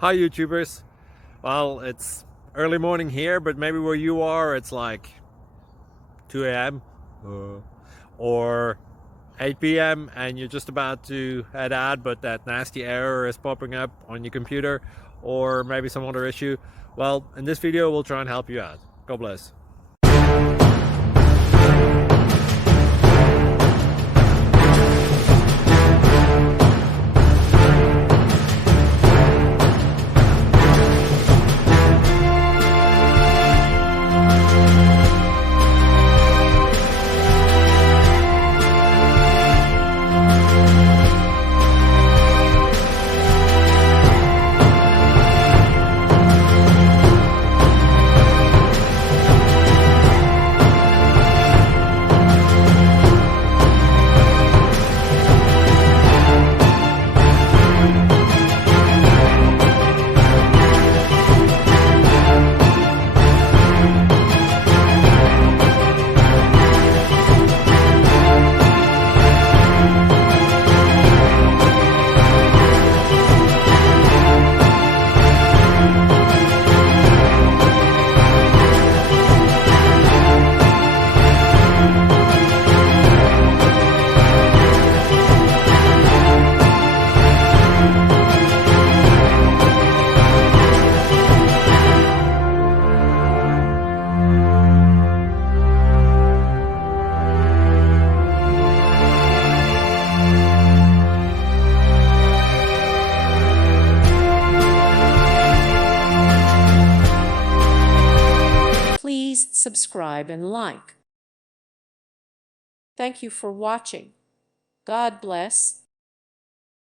Hi YouTubers. Well, it's early morning here, but maybe where you are it's like 2 a.m. Or 8 p.m. and you're just about to head out, but that nasty error is popping up on your computer, or maybe some other issue. Well, in this video we'll try and help you out. God bless. Please subscribe and like. Thank you for watching. God bless.